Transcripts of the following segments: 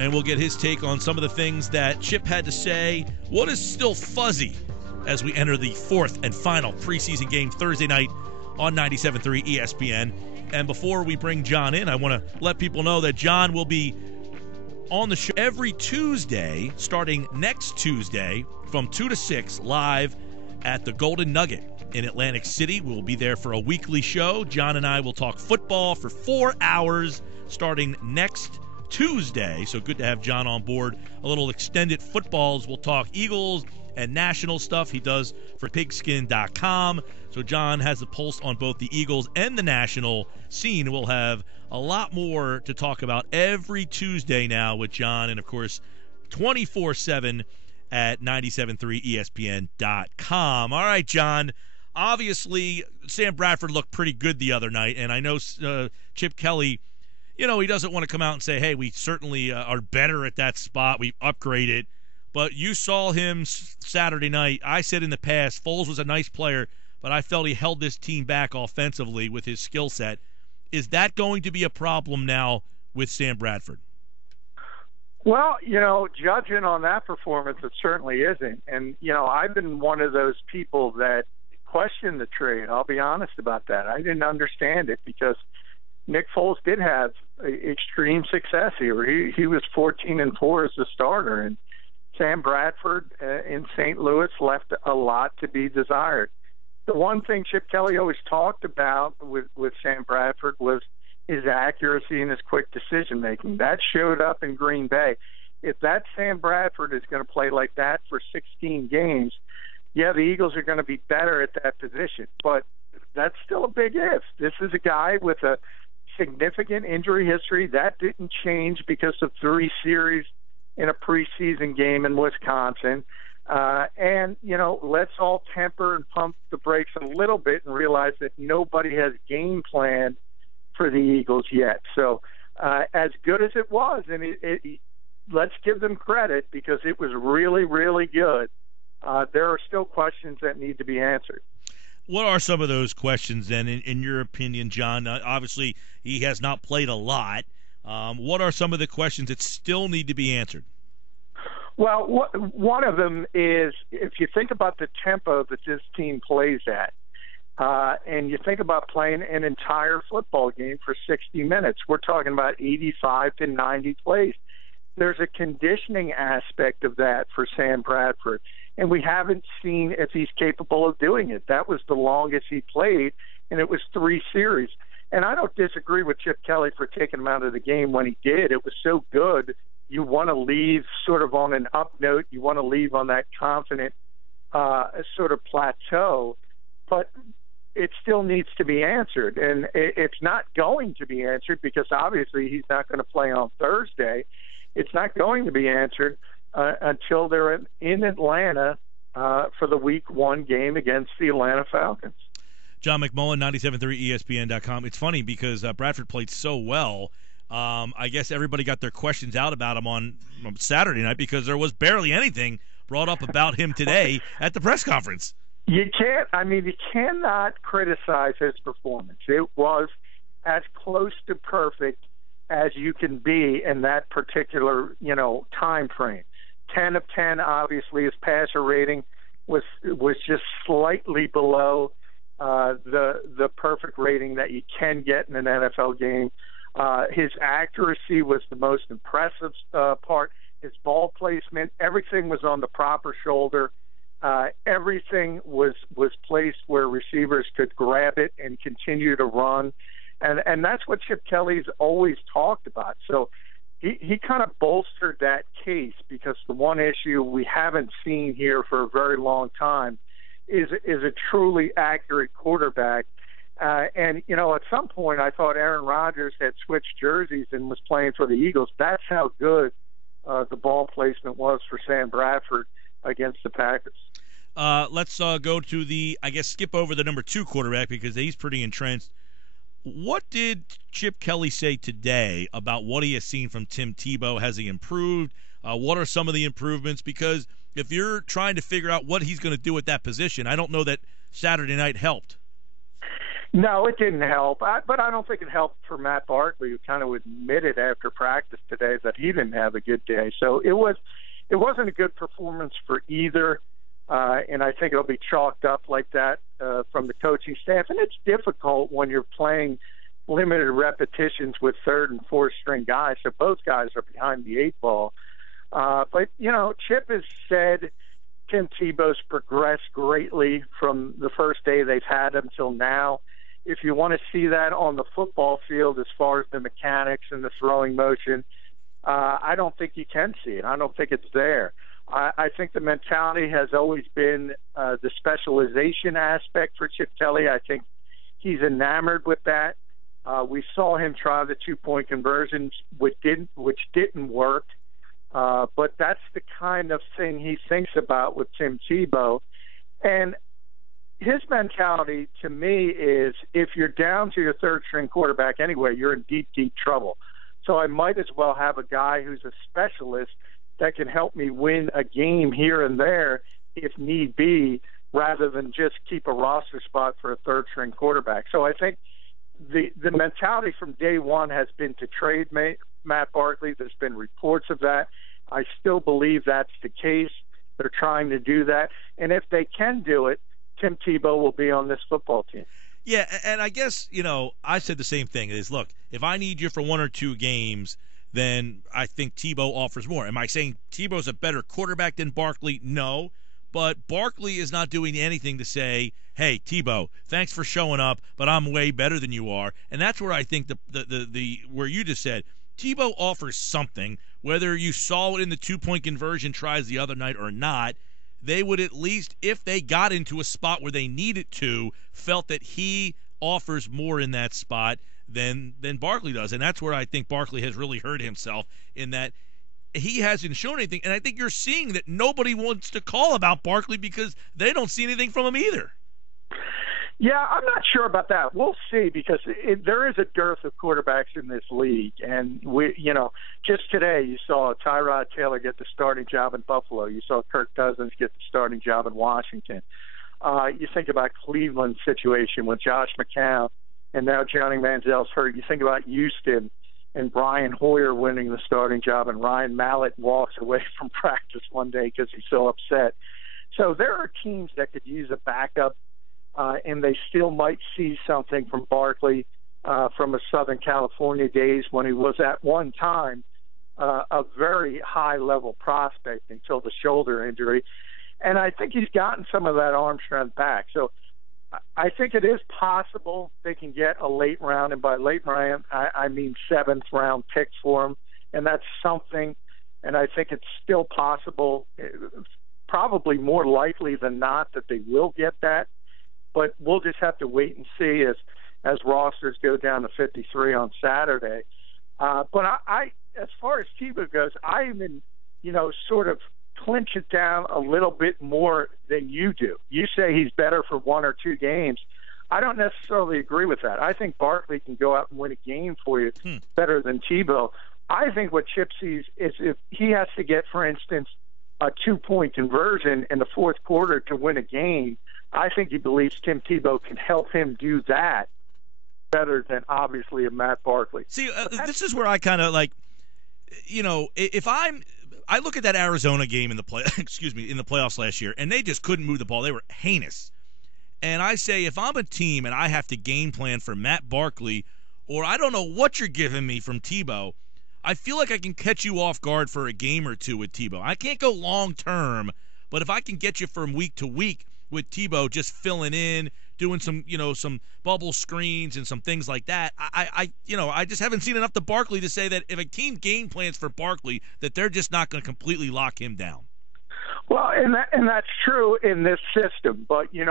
and we'll get his take on some of the things that Chip had to say. What is still fuzzy as we enter the fourth and final preseason game Thursday night on 97.3 ESPN. And before we bring John in, I want to let people know that John will be on the show every Tuesday, starting next Tuesday from 2 to 6, live at the Golden Nugget in Atlantic City. We'll be there for a weekly show. John and I will talk football for 4 hours starting next Tuesday. So good to have John on board. A little extended footballs. We'll talk Eagles and national stuff. He does for pigskin.com. So John has the pulse on both the Eagles and the national scene. We'll have a lot more to talk about every Tuesday now with John, and of course 24/7 at 973ESPN.com. All right, John. Obviously, Sam Bradford looked pretty good the other night, and I know Chip Kelly, he doesn't want to come out and say, hey, we certainly are better at that spot. We've upgraded. But you saw him Saturday night. I said in the past, Foles was a nice player, but I felt he held this team back offensively with his skill set. Is that going to be a problem now with Sam Bradford? Well, judging on that performance, it certainly isn't. And, I've been one of those people that question the trade. I'll be honest about that. I didn't understand it because Nick Foles did have extreme success here. He was 14-4 as a starter, and Sam Bradford in St. Louis left a lot to be desired. The one thing Chip Kelly always talked about with Sam Bradford was his accuracy and his quick decision-making. That showed up in Green Bay. If that Sam Bradford is going to play like that for 16 games, yeah, the Eagles are going to be better at that position. But that's still a big if. This is a guy with a significant injury history. That didn't change because of 3 series in a preseason game in Wisconsin. And, let's all temper and pump the brakes a little bit and realize that nobody has game planned for the Eagles yet. So as good as it was, and let's give them credit because it was really, really good, there are still questions that need to be answered. What are some of those questions then, in your opinion, John? Obviously, he has not played a lot. What are some of the questions that still need to be answered? Well, one of them is if you think about the tempo that this team plays at, and you think about playing an entire football game for 60 minutes, we're talking about 85 to 90 plays. There's a conditioning aspect of that for Sam Bradford, and we haven't seen if he's capable of doing it. That was the longest he played, and it was 3 series. And I don't disagree with Chip Kelly for taking him out of the game when he did. It was so good. You want to leave sort of on an up note. You want to leave on that confident sort of plateau. But it still needs to be answered. And it's not going to be answered because obviously he's not going to play on Thursday. It's not going to be answered until they're in Atlanta for the Week 1 game against the Atlanta Falcons. John McMullen, 97.3 ESPN.com. It's funny because Bradford played so well. I guess everybody got their questions out about him on Saturday night because there was barely anything brought up about him today at the press conference. You cannot criticize his performance. It was as close to perfect as you can be in that particular, time frame. 10 of 10, obviously, his passer rating was just slightly below the perfect rating that you can get in an NFL game. His accuracy was the most impressive part. His ball placement, everything was on the proper shoulder. Everything was placed where receivers could grab it and continue to run. And that's what Chip Kelly's always talked about. So he kind of bolstered that case because the one issue we haven't seen here for a very long time is a truly accurate quarterback. And, at some point I thought Aaron Rodgers had switched jerseys and was playing for the Eagles. That's how good the ball placement was for Sam Bradford against the Packers. Let's go to skip over the number 2 quarterback because he's pretty entrenched. What did Chip Kelly say today about what he has seen from Tim Tebow? Has he improved? What are some of the improvements? Because if you're trying to figure out what he's going to do at that position, I don't know that Saturday night helped. No, it didn't help. But I don't think it helped for Matt Barkley, who kind of admitted after practice today that he didn't have a good day. So it wasn't a good performance for either. And I think it'll be chalked up like that from the coaching staff. And it's difficult when you're playing limited repetitions with third and fourth string guys. So both guys are behind the eight ball. But, Chip has said Tim Tebow's progressed greatly from the first day they've had him till now. If you want to see that on the football field as far as the mechanics and the throwing motion, I don't think you can see it. I don't think it's there. I think the mentality has always been the specialization aspect for Chip Kelly. I think he's enamored with that. We saw him try the 2-point conversions, which didn't work. But that's the kind of thing he thinks about with Tim Tebow. And his mentality to me is if you're down to your third-string quarterback anyway, you're in deep, deep trouble. So I might as well have a guy who's a specialist that can help me win a game here and there if need be, rather than just keep a roster spot for a third-string quarterback. So I think the mentality from day one has been to trade Matt Barkley. There's been reports of that. I still believe that's the case. They're trying to do that. And if they can do it, Tim Tebow will be on this football team. Yeah, and I guess, I said the same thing. Is, look, if I need you for 1 or 2 games, then I think Tebow offers more. Am I saying Tebow's a better quarterback than Barkley? No. But Barkley is not doing anything to say, hey, Tebow, thanks for showing up, but I'm way better than you are. And that's where I think the where you just said, Tebow offers something, whether you saw it in the 2-point conversion tries the other night or not. They would at least, if they got into a spot where they needed to, felt that he offers more in that spot than Barkley does. And that's where I think Barkley has really hurt himself, in that he hasn't shown anything. And I think you're seeing that nobody wants to call about Barkley because they don't see anything from him either. Yeah, I'm not sure about that. We'll see, because there is a dearth of quarterbacks in this league. And, just today you saw Tyrod Taylor get the starting job in Buffalo. You saw Kirk Cousins get the starting job in Washington. You think about Cleveland's situation with Josh McCown, and now Johnny Manziel's hurt. You think about Houston and Brian Hoyer winning the starting job, and Ryan Mallett walks away from practice one day because he's so upset. So there are teams that could use a backup, and they still might see something from Barkley from his Southern California days, when he was at one time a very high-level prospect until the shoulder injury. And I think he's gotten some of that arm strength back. So I think it is possible they can get a late round, and by late round, I mean 7th-round pick for him, and that's something. And I think it's still possible, probably more likely than not, that they will get that. But we'll just have to wait and see as rosters go down to 53 on Saturday. But I, as far as Tebow goes, I even, sort of clinch it down a little bit more than you do. You say he's better for 1 or 2 games. I don't necessarily agree with that. I think Barkley can go out and win a game for you better than Tebow. I think what Chip sees is if he has to get, for instance, a 2-point conversion in the fourth quarter to win a game, I think he believes Tim Tebow can help him do that better than, obviously, a Matt Barkley. See, this is where I kind of if I look at that Arizona game in the playoffs last year, and they just couldn't move the ball. They were heinous. And I say, if I'm a team and I have to game plan for Matt Barkley, or I don't know what you're giving me from Tebow, I feel like I can catch you off guard for a game or two with Tebow. I can't go long term, but if I can get you from week to week with Tebow just filling in, doing some bubble screens and some things like that, I just haven't seen enough to Barkley to say that if a team game plans for Barkley, that they're just not going to completely lock him down. Well, and that's true in this system, but you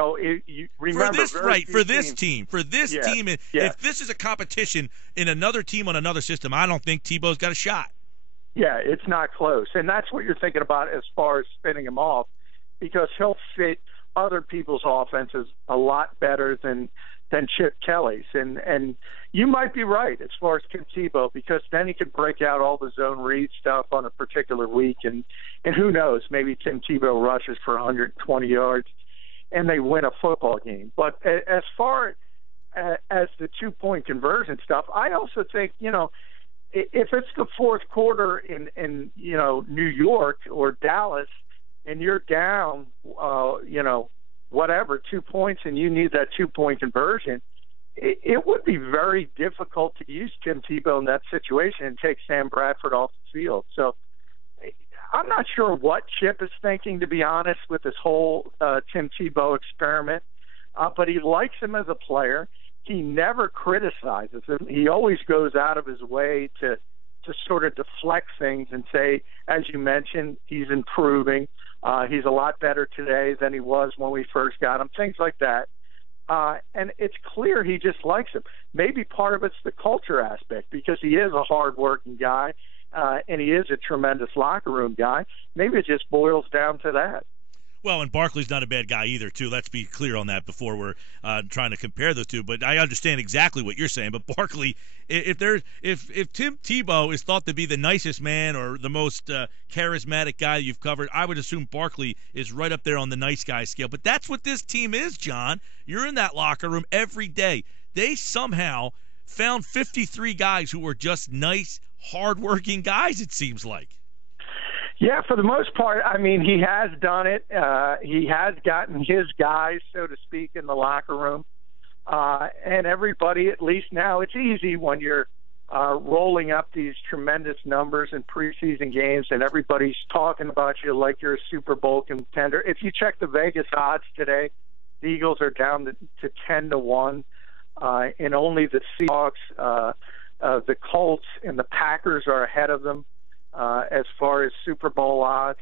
remember for this team, if this is a competition in another team on another system, I don't think Tebow's got a shot. Yeah, it's not close, and that's what you're thinking about as far as spinning him off, because he'll fit other people's offenses a lot better than Chip Kelly's, and you might be right as far as Tim Tebow, because then he could break out all the zone read stuff on a particular week, and who knows, maybe Tim Tebow rushes for 120 yards and they win a football game. But as far as the 2-point conversion stuff. I also think, if it's the fourth quarter in New York or Dallas, and you're down, whatever, 2 points, and you need that 2-point conversion, it would be very difficult to use Tim Tebow in that situation and take Sam Bradford off the field. So I'm not sure what Chip is thinking, to be honest, with this whole Tim Tebow experiment, but he likes him as a player. He never criticizes him. He always goes out of his way to sort of deflect things and say, as you mentioned, he's improving. He's a lot better today than he was when we first got him, things like that. And it's clear he just likes him. Maybe part of it's the culture aspect, because he is a hard-working guy, and he is a tremendous locker room guy. Maybe it just boils down to that. Well, and Barkley's not a bad guy either, too. Let's be clear on that before we're trying to compare those two. But I understand exactly what you're saying. But Barkley, if Tim Tebow is thought to be the nicest man or the most charismatic guy you've covered, I would assume Barkley is right up there on the nice guy scale. But that's what this team is, John. You're in that locker room every day. They somehow found 53 guys who were just nice, hardworking guys, it seems like. Yeah, for the most part, I mean, he has done it. He has gotten his guys, so to speak, in the locker room. And everybody, at least now, it's easy when you're rolling up these tremendous numbers in preseason games and everybody's talking about you like you're a Super Bowl contender. If you check the Vegas odds today, the Eagles are down to 10-1, and only the Seahawks, the Colts, and the Packers are ahead of them as far as Super Bowl odds.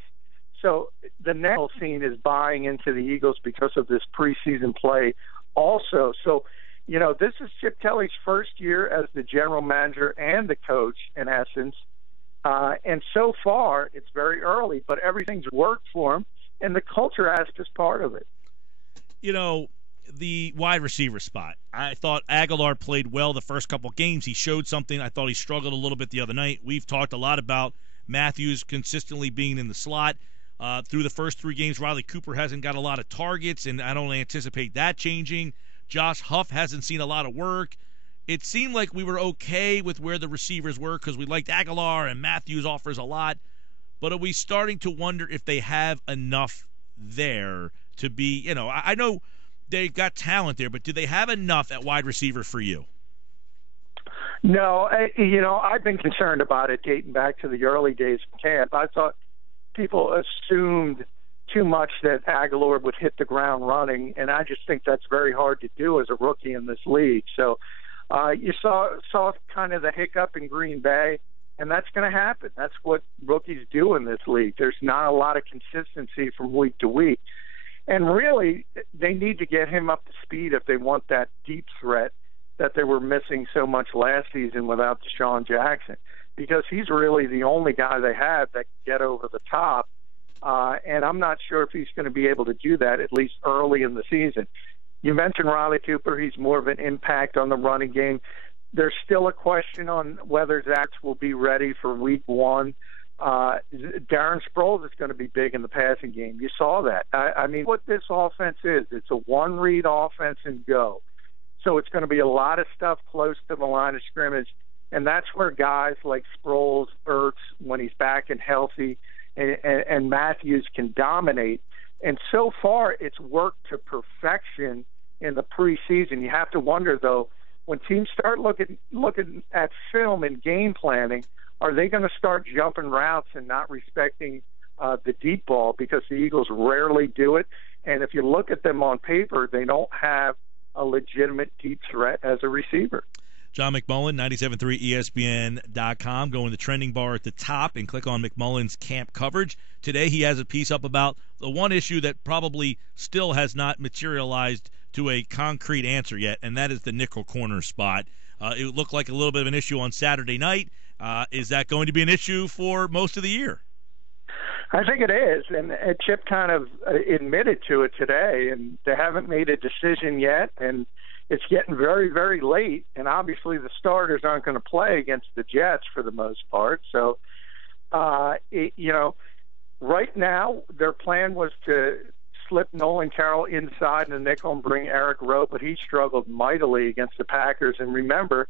So the national scene is buying into the Eagles because of this preseason play also. So, this is Chip Kelly's first year as the general manager and the coach, in essence. And so far, it's very early, but everything's worked for him, and the culture aspect is part of it. The wide receiver spot, I thought Aguilar played well the first couple games. He showed something. I thought he struggled a little bit the other night. We've talked a lot about Matthews consistently being in the slot. Through the first 3 games, Riley Cooper hasn't got a lot of targets, and I don't anticipate that changing. Josh Huff hasn't seen a lot of work. It seemed like we were okay with where the receivers were because we liked Aguilar, and Matthews offers a lot. But are we starting to wonder if they have enough there to be, I know they've got talent there, but do they have enough at wide receiver for you? No, I've been concerned about it dating back to the early days of camp. I thought people assumed too much that Aguilar would hit the ground running, and I just think that's very hard to do as a rookie in this league. So you saw kind of the hiccup in Green Bay, and that's going to happen. That's what rookies do in this league. There's not a lot of consistency from week to week. And really, they need to get him up to speed if they want that deep threat that they were missing so much last season without Deshaun Jackson, because he's really the only guy they have that can get over the top. And I'm not sure if he's going to be able to do that, at least early in the season. You mentioned Riley Cooper. He's more of an impact on the running game. There's still a question on whether Zach will be ready for week 1. Darren Sproles is going to be big in the passing game. You saw that. I mean, what this offense is, it's a one-read offense and go. So it's going to be a lot of stuff close to the line of scrimmage, and that's where guys like Sproles, Ertz, when he's back and healthy, and Matthews can dominate. And so far, it's worked to perfection in the preseason. You have to wonder, though, when teams start looking at film and game planning, are they going to start jumping routes and not respecting the deep ball? Because the Eagles rarely do it. And if you look at them on paper, they don't have a legitimate deep threat as a receiver. John McMullen, 97.3 ESPN.com. Go in the trending bar at the top and click on McMullen's camp coverage. Today he has a piece up about the one issue that probably still has not materialized to a concrete answer yet, and that is the nickel corner spot. It looked like a little bit of an issue on Saturday night. Is that going to be an issue for most of the year? I think it is, and Chip kind of admitted to it today, and they haven't made a decision yet, and it's getting very, very late, and obviously the starters aren't going to play against the Jets for the most part. So, right now their plan was to slip Nolan Carroll inside in the nickel and bring Eric Rowe, but he struggled mightily against the Packers. And remember,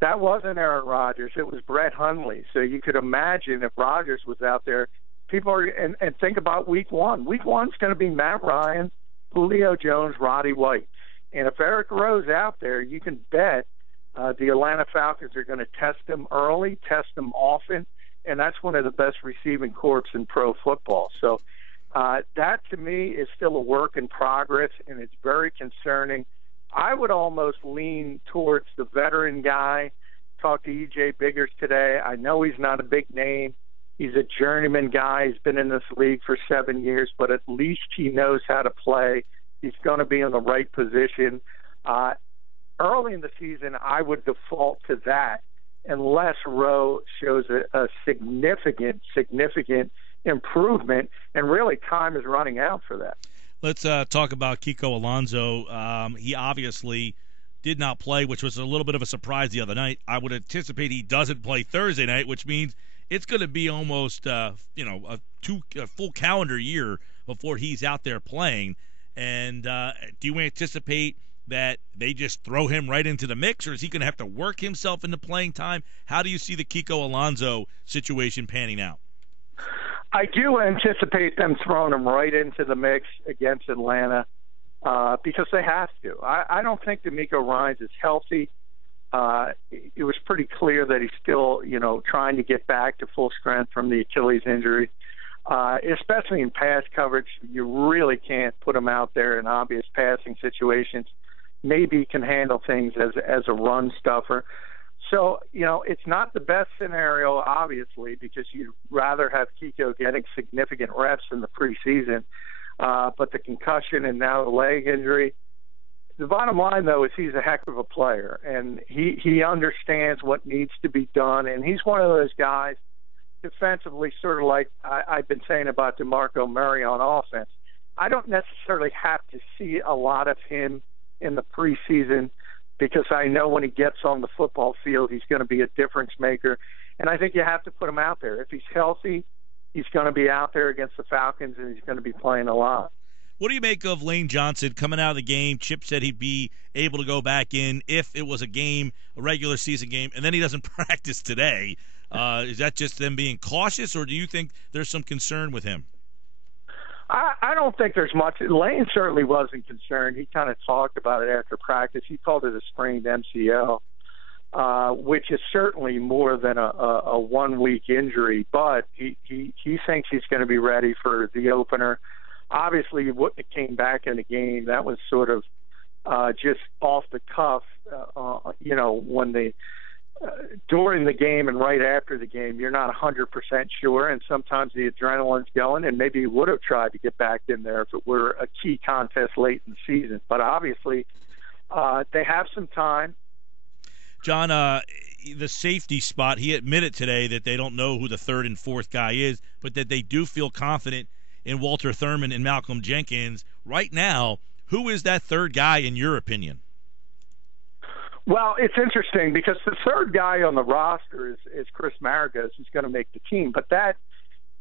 that wasn't Aaron Rodgers. It was Brett Hundley. So you could imagine if Rodgers was out there, and think about week one. Week one's going to be Matt Ryan, Julio Jones, Roddy White. And if Eric Rowe's out there, you can bet the Atlanta Falcons are going to test him early, test him often, and that's one of the best receiving corps in pro football. So that, to me, is still a work in progress, and it's very concerning. I would almost lean towards the veteran guy. Talked to E.J. Biggers today. I know he's not a big name. He's a journeyman guy. He's been in this league for 7 years, but at least he knows how to play. He's going to be in the right position. Early in the season, I would default to that unless Rowe shows a significant improvement, and really time is running out for that. Let's talk about Kiko Alonso. He obviously did not play, which was a little bit of a surprise the other night. I would anticipate he doesn't play Thursday night, which means it's going to be almost a full calendar year before he's out there playing. And do you anticipate that they just throw him right into the mix, or is he going to have to work himself into playing time? How do you see the Kiko Alonso situation panning out? I do anticipate them throwing him right into the mix against Atlanta because they have to. I don't think D'Amico Ryans is healthy. It was pretty clear that he's still, trying to get back to full strength from the Achilles injury. Especially in pass coverage, you really can't put him out there in obvious passing situations. Maybe he can handle things as a run stuffer. So, it's not the best scenario, obviously, because you'd rather have Kiko getting significant reps in the preseason. But the concussion and now the leg injury, the bottom line, though, is he's a heck of a player, and he understands what needs to be done, and he's one of those guys defensively, sort of like I've been saying about DeMarco Murray on offense. I don't necessarily have to see a lot of him in the preseason because I know when he gets on the football field, he's going to be a difference maker, and I think you have to put him out there. If he's healthy, he's going to be out there against the Falcons, and he's going to be playing a lot. What do you make of Lane Johnson coming out of the game? Chip said he'd be able to go back in if it was a regular season game, and then he doesn't practice today. Is that just them being cautious, or do you think there's some concern with him? I don't think there's much. Lane certainly wasn't concerned. He kind of talked about it after practice. He called it a sprained MCL, which is certainly more than a 1 week injury, but he thinks he's going to be ready for the opener. Obviously, he wouldn't have came back in the game. That was sort of just off the cuff, when during the game and right after the game, you're not 100% sure, and sometimes the adrenaline's going, and maybe he would have tried to get back in there if it were a key contest late in the season. But obviously, they have some time. John, the safety spot, he admitted today that they don't know who the third and fourth guy is, but that they do feel confident in Walter Thurman and Malcolm Jenkins. Right now, who is that third guy in your opinion? Well, it's interesting because the third guy on the roster is Chris Maragos, who's going to make the team, but that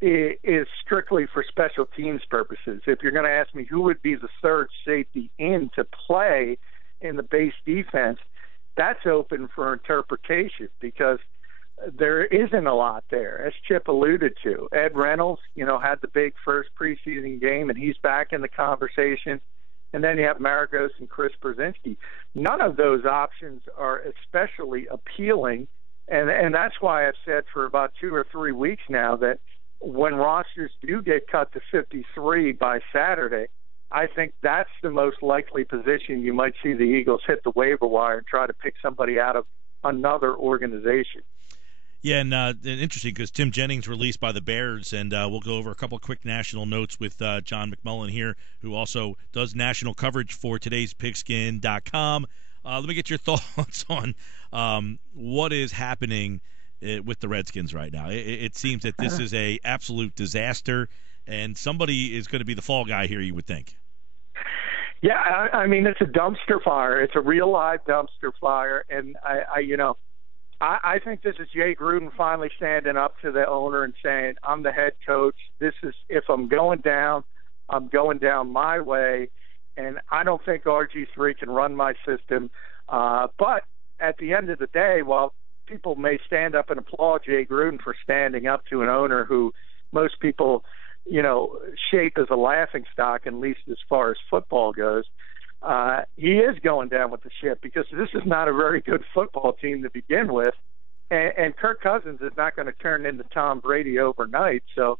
is strictly for special teams purposes. If you're going to ask me who would be the third safety in to play in the base defense, that's open for interpretation because there isn't a lot there, as Chip alluded to. Ed Reynolds, had the big first preseason game, and he's back in the conversation. And then you have Maragos and Chris Brzezinski. None of those options are especially appealing, and that's why I've said for about 2 or 3 weeks now that when rosters do get cut to 53 by Saturday, I think that's the most likely position you might see the Eagles hit the waiver wire and try to pick somebody out of another organization. Yeah, and interesting because Tim Jennings released by the Bears, and we'll go over a couple of quick national notes with John McMullen here, who also does national coverage for today's Pigskin.com. Let me get your thoughts on what is happening with the Redskins right now. It seems that this is a absolute disaster, and somebody is going to be the fall guy here, you would think. Yeah, I mean, it's a dumpster fire. It's a real live dumpster fire, and I think this is Jay Gruden finally standing up to the owner and saying, I'm the head coach. This is, if I'm going down, I'm going down my way, and I don't think RG3 can run my system. But at the end of the day, while people may stand up and applaud Jay Gruden for standing up to an owner who most people, shape as a laughingstock, at least as far as football goes, he is going down with the ship because this is not a very good football team to begin with. And Kirk Cousins is not going to turn into Tom Brady overnight. So,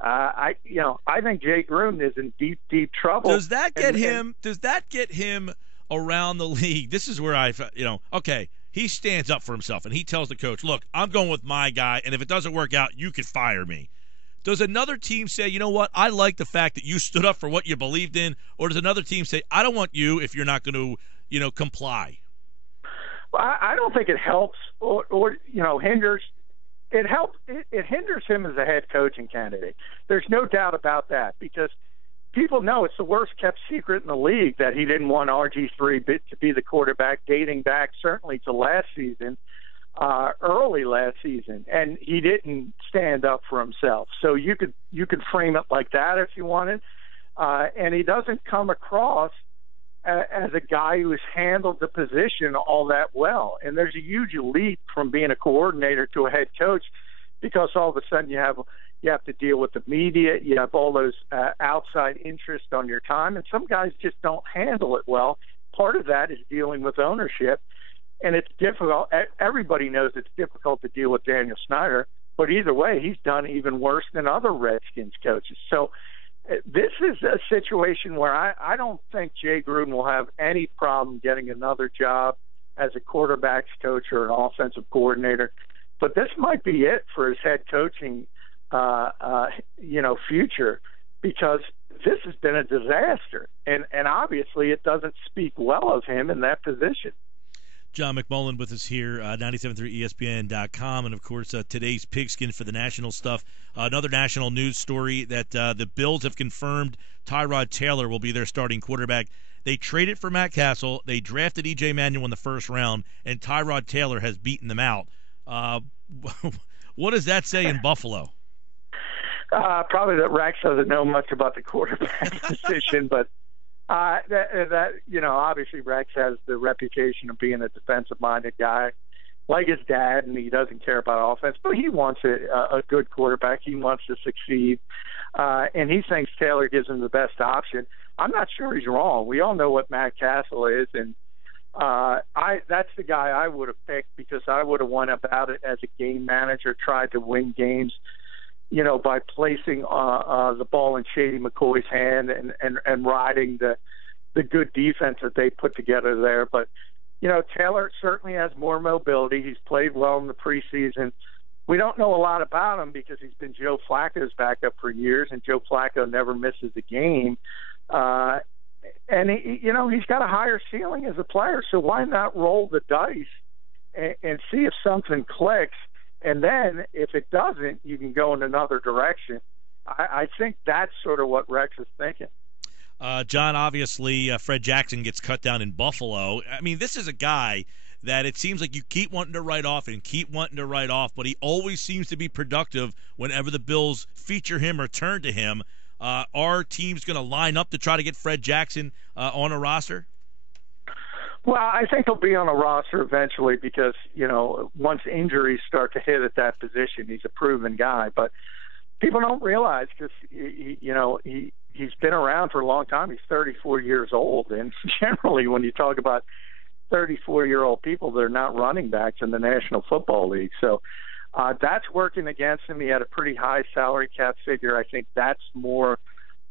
I think Jay Gruden is in deep, deep trouble. Does that get him around the league? This is where okay, he stands up for himself and he tells the coach, "Look, I'm going with my guy, and if it doesn't work out, you can fire me." Does another team say, "You know what? I like the fact that you stood up for what you believed in," or does another team say, "I don't want you if you're not going to, comply"? Well, I don't think it helps or hinders. It helps. It hinders him as a head coaching candidate. There's no doubt about that because people know it's the worst kept secret in the league that he didn't want RG3 to be the quarterback, dating back certainly to last season, early last season, and he didn't stand up for himself. So you could frame it like that if you wanted, and he doesn't come across as a guy who has handled the position all that well. And there's a huge leap from being a coordinator to a head coach because all of a sudden you have to deal with the media, you have all those outside interests on your time, and some guys just don't handle it well. Part of that is dealing with ownership, and it's difficult. Everybody knows it's difficult to deal with Daniel Snyder, but either way, he's done even worse than other Redskins coaches. So this is a situation where I don't think Jay Gruden will have any problem getting another job as a quarterbacks coach or an offensive coordinator. But this might be it for his head coaching, future, because this has been a disaster. And obviously it doesn't speak well of him in that position. John McMullen with us here, 97.3 ESPN.com, and, of course, today's pigskin for the national stuff. Another national news story that the Bills have confirmed Tyrod Taylor will be their starting quarterback. They traded for Matt Castle. They drafted E.J. Manuel in the first round, and Tyrod Taylor has beaten them out. What does that say in Buffalo? Probably that Rex doesn't know much about the quarterback position, but obviously Rex has the reputation of being a defensive-minded guy, like his dad, and he doesn't care about offense, but he wants a good quarterback. He wants to succeed, and he thinks Taylor gives him the best option. I'm not sure he's wrong. We all know what Matt Castle is, and that's the guy I would have picked because I would have went about it as a game manager, tried to win games, by placing the ball in Shady McCoy's hand and riding the good defense that they put together there. But, Taylor certainly has more mobility. He's played well in the preseason. We don't know a lot about him because he's been Joe Flacco's backup for years, and Joe Flacco never misses a game. And, he's got a higher ceiling as a player, so why not roll the dice and see if something clicks? And then if it doesn't, you can go in another direction. I think that's sort of what Rex is thinking. John, obviously, Fred Jackson gets cut down in Buffalo. I mean, this is a guy that it seems like you keep wanting to write off and keep wanting to write off, but he always seems to be productive whenever the Bills feature him or turn to him. Are teams going to line up to try to get Fred Jackson on a roster? Well, I think he'll be on a roster eventually because, once injuries start to hit at that position, he's a proven guy. But people don't realize because, he's been around for a long time. He's 34 years old. And generally when you talk about 34-year-old people, they're not running backs in the National Football League. So that's working against him. He had a pretty high salary cap figure. I think that's more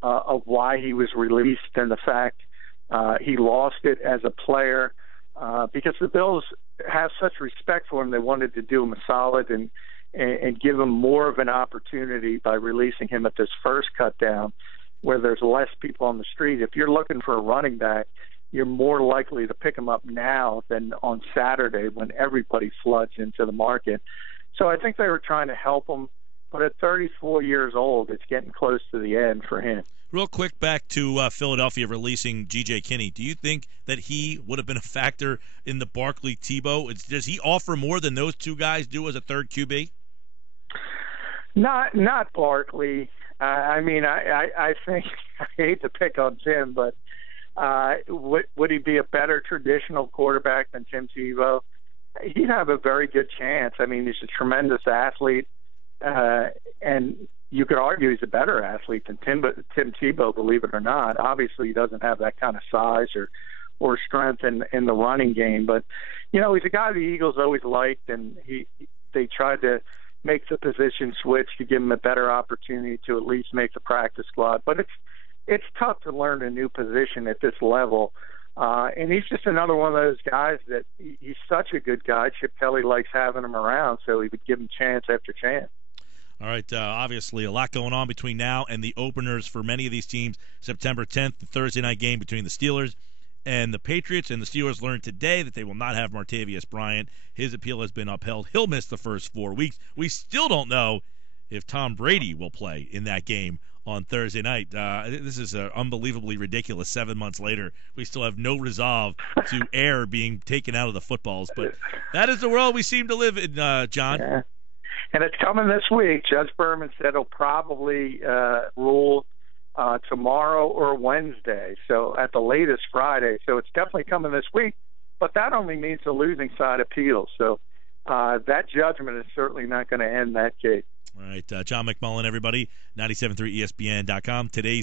of why he was released than the fact he lost it as a player because the Bills have such respect for him. They wanted to do him a solid and give him more of an opportunity by releasing him at this first cut down where there's less people on the street. If you're looking for a running back, you're more likely to pick him up now than on Saturday when everybody floods into the market. So I think they were trying to help him. But at 34 years old, it's getting close to the end for him. Real quick, back to Philadelphia releasing G.J. Kinney. Do you think that he would have been a factor in the Barkley-Tebow? Does he offer more than those two guys do as a third QB? Not Barkley. I think hate to pick on Tim, but would he be a better traditional quarterback than Tim Tebow? He'd have a very good chance. I mean, he's a tremendous athlete, and you could argue he's a better athlete than Tim Tebow, believe it or not. Obviously, he doesn't have that kind of size or strength in the running game, but he's a guy the Eagles always liked, and they tried to make the position switch to give him a better opportunity to at least make the practice squad. But it's tough to learn a new position at this level. And he's just another one of those guys that he's such a good guy. Chip Kelly likes having him around, so he would give him chance after chance. All right, obviously a lot going on between now and the openers for many of these teams. September 10th, the Thursday night game between the Steelers and the Patriots. And the Steelers learned today that they will not have Martavius Bryant. His appeal has been upheld. He'll miss the first 4 weeks. We still don't know if Tom Brady will play in that game on Thursday night. This is unbelievably ridiculous. 7 months later, we still have no resolve to air being taken out of the footballs. But that is the world we seem to live in, John. Yeah. And it's coming this week. Judge Berman said he'll probably rule tomorrow or Wednesday, so at the latest Friday. So it's definitely coming this week, but that only means the losing side appeals. So that judgment is certainly not going to end that case. All right, John McMullen, everybody, 97.3 ESPN.com. Today's